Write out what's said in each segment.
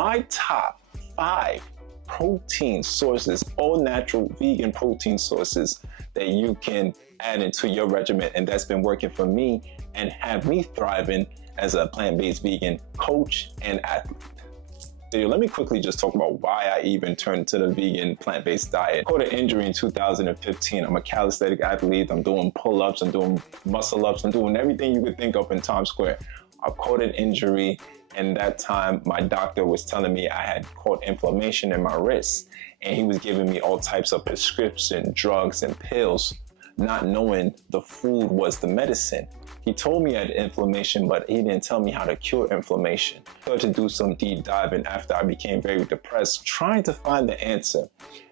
my top 5 protein sources, all natural vegan protein sources that you can add into your regimen, and that's been working for me and have me thriving as a plant-based vegan coach and athlete. So let me quickly just talk about why I even turned to the vegan plant-based diet. I caught an injury in 2015. I'm a calisthenics athlete. I'm doing pull-ups, I'm doing muscle-ups, I'm doing everything you could think of in Times Square. I caught an injury, and that time my doctor was telling me I had caught inflammation in my wrist, and he was giving me all types of prescription drugs and pills, not knowing the food was the medicine. He told me I had inflammation, but he didn't tell me how to cure inflammation. I started to do some deep diving after I became very depressed, trying to find the answer.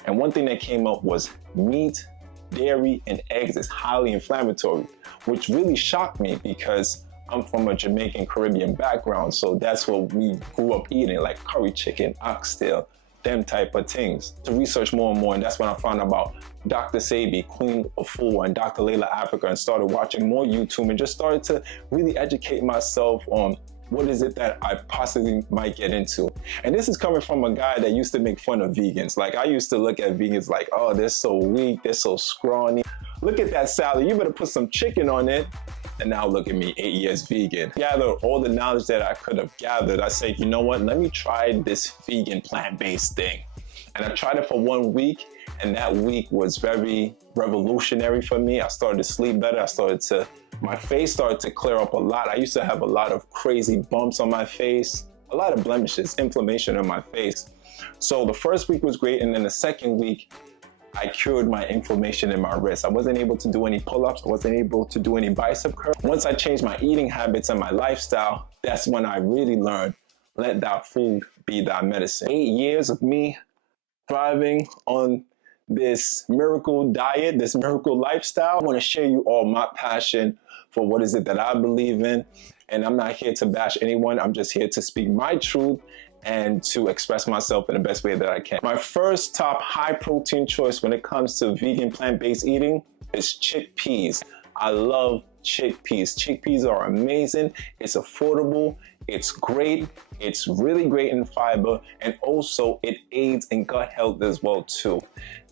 And one thing that came up was meat, dairy, and eggs is highly inflammatory, which really shocked me because I'm from a Jamaican Caribbean background, so that's what we grew up eating, like curry chicken, oxtail, them type of things. To research more and more, and that's when I found out about Dr. Sebi, Queen of Four, and Dr. Layla Africa, and started watching more YouTube and just started to really educate myself on what is it that I possibly might get into. And this is coming from a guy that used to make fun of vegans. Like, I used to look at vegans like, oh, they're so weak, they're so scrawny. Look at that salad, you better put some chicken on it. And now look at me, 8 years vegan. Gather all the knowledge that I could have gathered. I said, you know what, let me try this vegan plant-based thing. And I tried it for 1 week, and that week was very revolutionary for me. I started to sleep better. My face started to clear up a lot. I used to have a lot of crazy bumps on my face, a lot of blemishes, inflammation on my face. So the first week was great, and then the second week, I cured my inflammation in my wrist. I wasn't able to do any pull-ups. I wasn't able to do any bicep curls. Once I changed my eating habits and my lifestyle, that's when I really learned, let thy food be thy medicine. 8 years of me thriving on this miracle diet, this miracle lifestyle. I want to share you all my passion for what is it that I believe in. And I'm not here to bash anyone. I'm just here to speak my truth and to express myself in the best way that I can. My first top high protein choice when it comes to vegan plant-based eating is chickpeas. I love chickpeas. Chickpeas are amazing. It's affordable. It's great. It's really great in fiber, and also it aids in gut health as well too.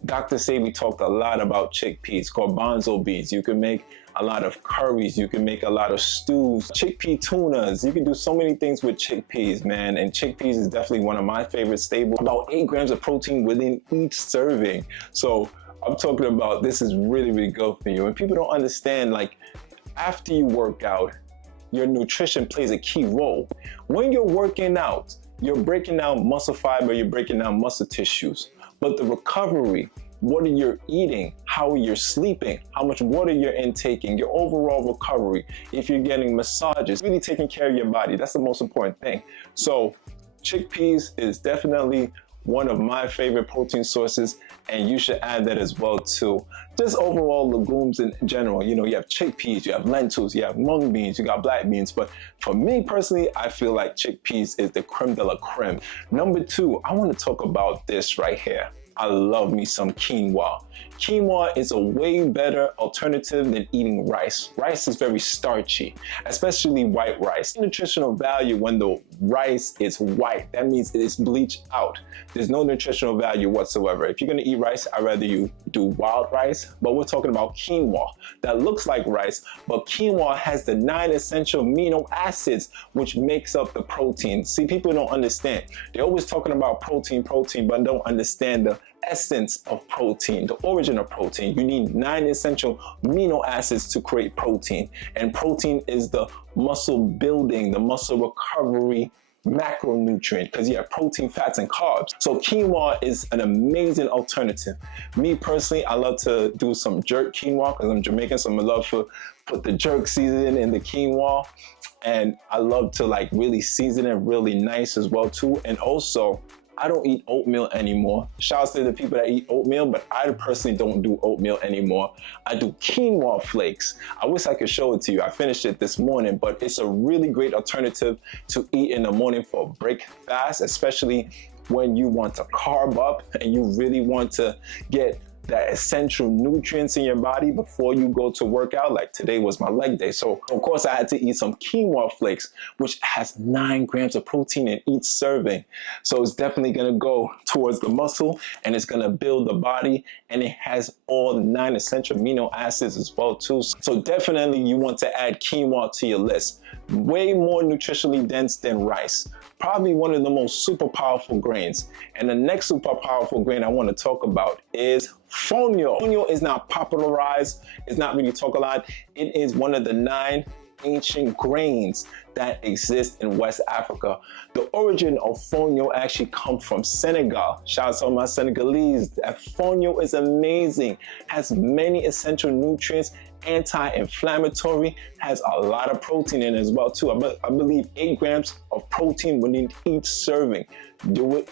Dr. Sebi talked a lot about chickpeas, garbanzo beans. You can make a lot of curries, you can make a lot of stews, chickpea tunas. You can do so many things with chickpeas, man. And chickpeas is definitely one of my favorite staples. About 8 grams of protein within each serving. So I'm talking about this is really, really good for you. And people don't understand, like, after you work out, your nutrition plays a key role. When you're working out, you're breaking down muscle fiber, you're breaking down muscle tissues. But the recovery, what are you eating, how you're sleeping, how much water you're intaking, your overall recovery, if you're getting massages, really taking care of your body, that's the most important thing. So chickpeas is definitely one of my favorite protein sources, and you should add that as well too. Just overall legumes in general, you know, you have chickpeas, you have lentils, you have mung beans, you got black beans, but for me personally, I feel like chickpeas is the creme de la creme. Number 2, I want to talk about this right here. I love me some quinoa. Quinoa is a way better alternative than eating rice. Rice is very starchy, especially white rice. Nutritional value when the rice is white, that means it is bleached out. There's no nutritional value whatsoever. If you're gonna eat rice, I'd rather you do wild rice, but we're talking about quinoa that looks like rice, but quinoa has the 9 essential amino acids, which makes up the protein. See, people don't understand. They're always talking about protein, but don't understand the essence of protein, the origin of protein. You need 9 essential amino acids to create protein, and protein is the muscle building, the muscle recovery macronutrient, because you have protein, fats, and carbs. So quinoa is an amazing alternative. Me personally, I love to do some jerk quinoa because I'm Jamaican, so I love to put the jerk seasoning in the quinoa, and I love to like really season it really nice as well too. And also, I don't eat oatmeal anymore. Shouts to the people that eat oatmeal, but I personally don't do oatmeal anymore. I do quinoa flakes. I wish I could show it to you. I finished it this morning, but it's a really great alternative to eat in the morning for a break fast, especially when you want to carb up and you really want to get the essential nutrients in your body before you go to work out. Like today was my leg day. So of course I had to eat some quinoa flakes, which has 9 grams of protein in each serving. So it's definitely gonna go towards the muscle and it's gonna build the body, and it has all 9 essential amino acids as well too. So definitely you want to add quinoa to your list. Way more nutritionally dense than rice. Probably one of the most super powerful grains. And the next super powerful grain I want to talk about is Fonio. Fonio is not popularized, it's not really talked a lot. It is one of the 9 ancient grains that exist in West Africa. The origin of Fonio actually comes from Senegal. Shout out to my Senegalese. That Fonio is amazing, has many essential nutrients, anti-inflammatory, has a lot of protein in it as well too. I believe 8 grams of protein within each serving. Do it.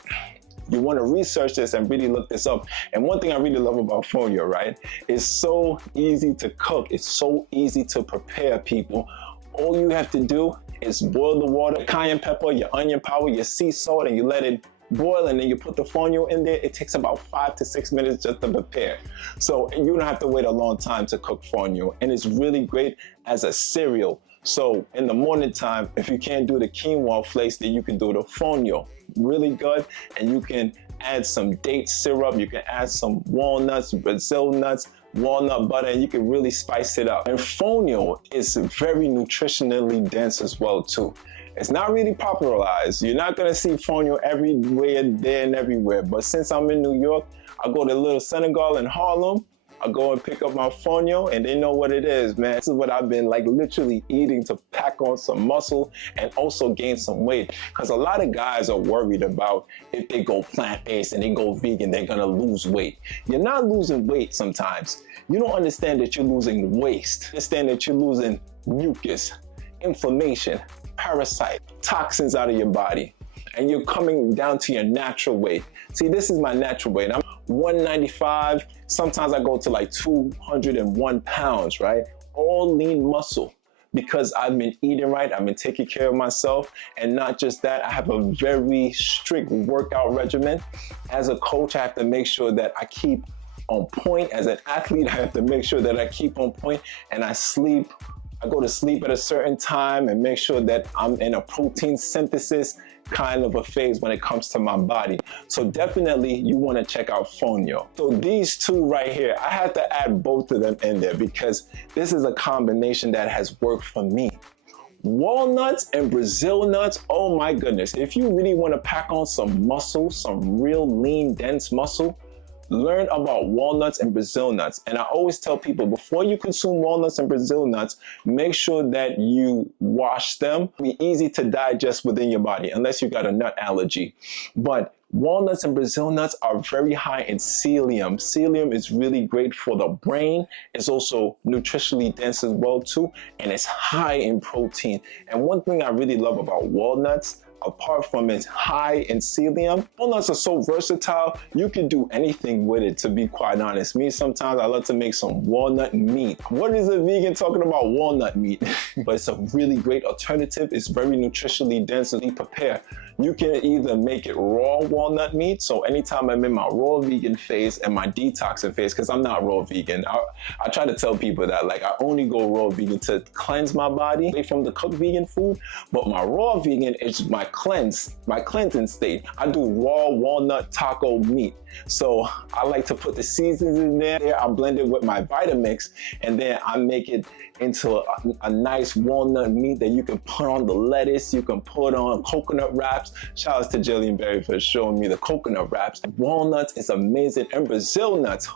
You want to research this and really look this up. And one thing I really love about Fonio, right, it's so easy to cook. It's so easy to prepare, people. All you have to do is boil the water, cayenne pepper, your onion powder, your sea salt, and you let it boil, and then you put the Fonio in there. It takes about 5 to 6 minutes just to prepare. So you don't have to wait a long time to cook Fonio, and it's really great as a cereal. So in the morning time, if you can't do the quinoa flakes, then you can do the Fonio. Really good, and you can add some date syrup, you can add some walnuts, Brazil nuts, walnut butter, and you can really spice it up. And Fonio is very nutritionally dense as well too. It's not really popularized. You're not gonna see Fonio everywhere, there and everywhere, but since I'm in New York, I go to Little Senegal in Harlem, I go and pick up my Fonio, and they know what it is, man. This is what I've been like literally eating to pack on some muscle and also gain some weight. Because a lot of guys are worried about if they go plant-based and they go vegan, they're gonna lose weight. You're not losing weight sometimes. You don't understand that you're losing waste. Understand that you're losing mucus, inflammation, parasite, toxins out of your body, and you're coming down to your natural weight. See, this is my natural weight. I'm 195, sometimes I go to like 201 pounds, right? All lean muscle, because I've been eating right, I've been taking care of myself, and not just that, I have a very strict workout regimen. As a coach, I have to make sure that I keep on point. As an athlete, I have to make sure that I keep on point, and I go to sleep at a certain time and make sure that I'm in a protein synthesis kind of a phase when it comes to my body. So definitely you want to check out Fonio. So these two right here, I had to add both of them in there because this is a combination that has worked for me. Walnuts and Brazil nuts, oh my goodness. If you really want to pack on some muscle, some real lean, dense muscle, learn about walnuts and Brazil nuts. And I always tell people, before you consume walnuts and Brazil nuts, make sure that you wash them. It'll be easy to digest within your body, unless you got a nut allergy. But walnuts and Brazil nuts are very high in psyllium. Psyllium is really great for the brain. It's also nutritionally dense as well too, and it's high in protein. And one thing I really love about walnuts, apart from its high in psyllium, walnuts are so versatile, you can do anything with it, to be quite honest. Me, sometimes I love to make some walnut meat. What is a vegan talking about walnut meat? But it's a really great alternative. It's very nutritionally dense and prepare. You can either make it raw walnut meat, so anytime I'm in my raw vegan phase and my detoxing phase, because I'm not raw vegan, I try to tell people that like I only go raw vegan to cleanse my body away from the cooked vegan food, but my raw vegan is my cleansing state. I do raw walnut taco meat. So I like to put the seasons in there. I blend it with my Vitamix, and then I make it into a nice walnut meat that you can put on the lettuce, you can put on coconut wraps. Shout out to Jillian Berry for showing me the coconut wraps. Walnuts is amazing, and Brazil nuts.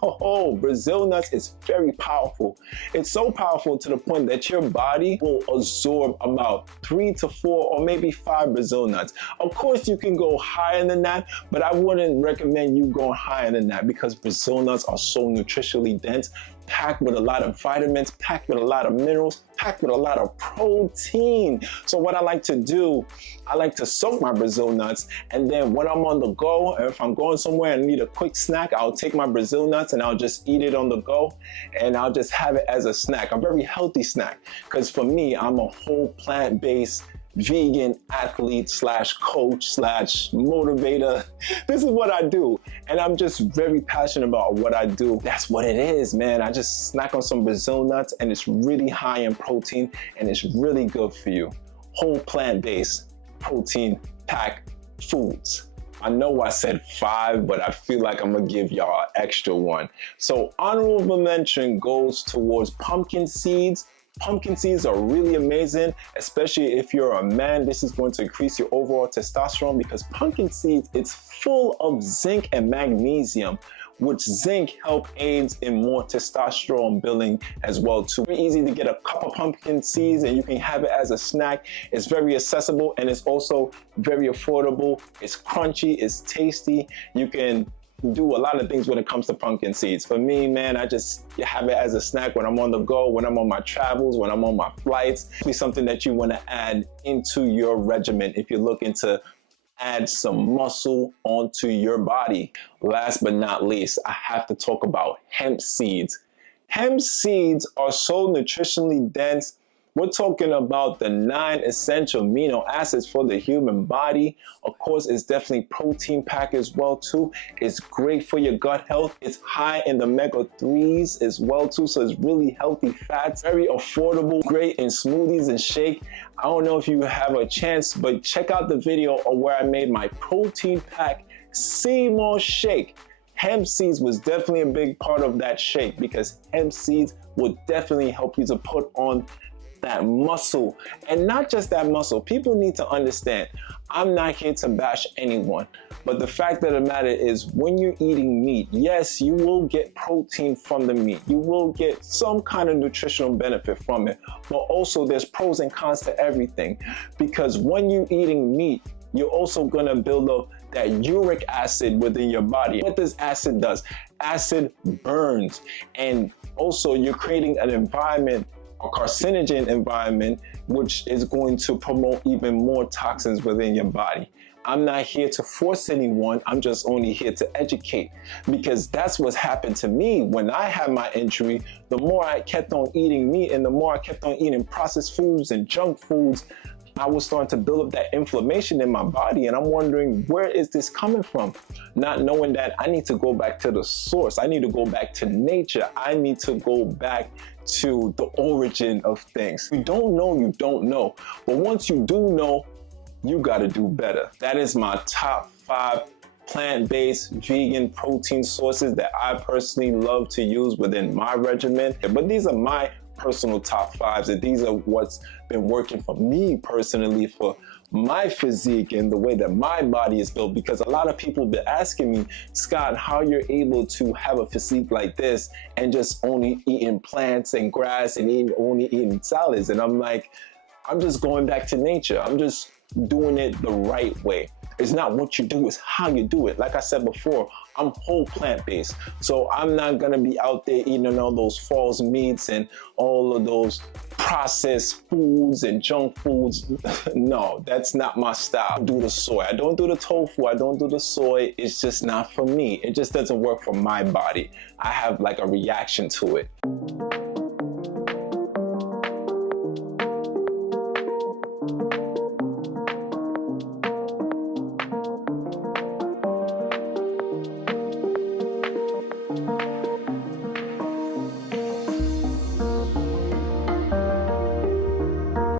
Brazil nuts is very powerful. It's so powerful to the point that your body will absorb about 3 to 4 or maybe 5 Brazil nuts. Of course, you can go higher than that, but I wouldn't recommend you going higher than that because Brazil nuts are so nutritionally dense, packed with a lot of vitamins, packed with a lot of minerals, packed with a lot of protein. So what I like to do, I like to soak my Brazil nuts, and then when I'm on the go, if I'm going somewhere and need a quick snack, I'll take my Brazil nuts and I'll just eat it on the go, and I'll just have it as a snack, a very healthy snack. Because for me, I'm a whole plant-based vegan athlete slash coach slash motivator. This is what I do. And I'm just very passionate about what I do. That's what it is, man. I just snack on some Brazil nuts and it's really high in protein and it's really good for you. Whole plant-based protein packed foods. I know I said 5, but I feel like I'm gonna give y'all an extra one. So honorable mention goes towards pumpkin seeds. Pumpkin seeds are really amazing, especially if you're a man. This is going to increase your overall testosterone because pumpkin seeds, it's full of zinc and magnesium, which zinc aids in more testosterone building as well too. Very easy to get a cup of pumpkin seeds and you can have it as a snack. It's very accessible and it's also very affordable. It's crunchy, it's tasty. You can do a lot of things when it comes to pumpkin seeds. For me, man, I just have it as a snack when I'm on the go, when I'm on my travels, when I'm on my flights. It's something that you want to add into your regimen if you're looking to add some muscle onto your body. Last but not least, I have to talk about hemp seeds. Hemp seeds are so nutritionally dense. We're talking about the 9 essential amino acids for the human body. Of course, it's definitely protein packed as well too. It's great for your gut health. It's high in the omega-3s as well too, so it's really healthy fats. Very affordable, great in smoothies and shake. I don't know if you have a chance, but check out the video of where I made my protein packed Seymour shake. Hemp seeds was definitely a big part of that shake because hemp seeds will definitely help you to put on that muscle. And not just that muscle. People need to understand, I'm not here to bash anyone, but the fact of the matter is when you're eating meat, yes, you will get protein from the meat. You will get some kind of nutritional benefit from it, but also there's pros and cons to everything because when you're eating meat, you're also gonna build up that uric acid within your body. What this acid does, acid burns, and also you're creating an environment, a carcinogen environment, which is going to promote even more toxins within your body. I'm not here to force anyone, I'm just only here to educate because that's what's happened to me when I had my injury. The more I kept on eating meat and the more I kept on eating processed foods and junk foods, I was starting to build up that inflammation in my body and I'm wondering, where is this coming from? Not knowing that I need to go back to the source. I need to go back to nature. I need to go back to the origin of things. You don't know, you don't know. But once you do know, you gotta do better. That is my top 5 plant-based vegan protein sources that I personally love to use within my regimen. But these are my personal top 5s, and these are what's been working for me personally for my physique and the way that my body is built, because a lot of people have been asking me, Scott, how you're able to have a physique like this and just only eating plants and grass and only eating salads. And I'm like, I'm just going back to nature. I'm just doing it the right way. It's not what you do, it's how you do it. Like I said before, I'm whole plant-based. So I'm not gonna be out there eating all those false meats and all of those processed foods and junk foods. No, that's not my style. I don't do the soy, I don't do the tofu, I don't do the soy. It's just not for me. It just doesn't work for my body. I have like a reaction to it.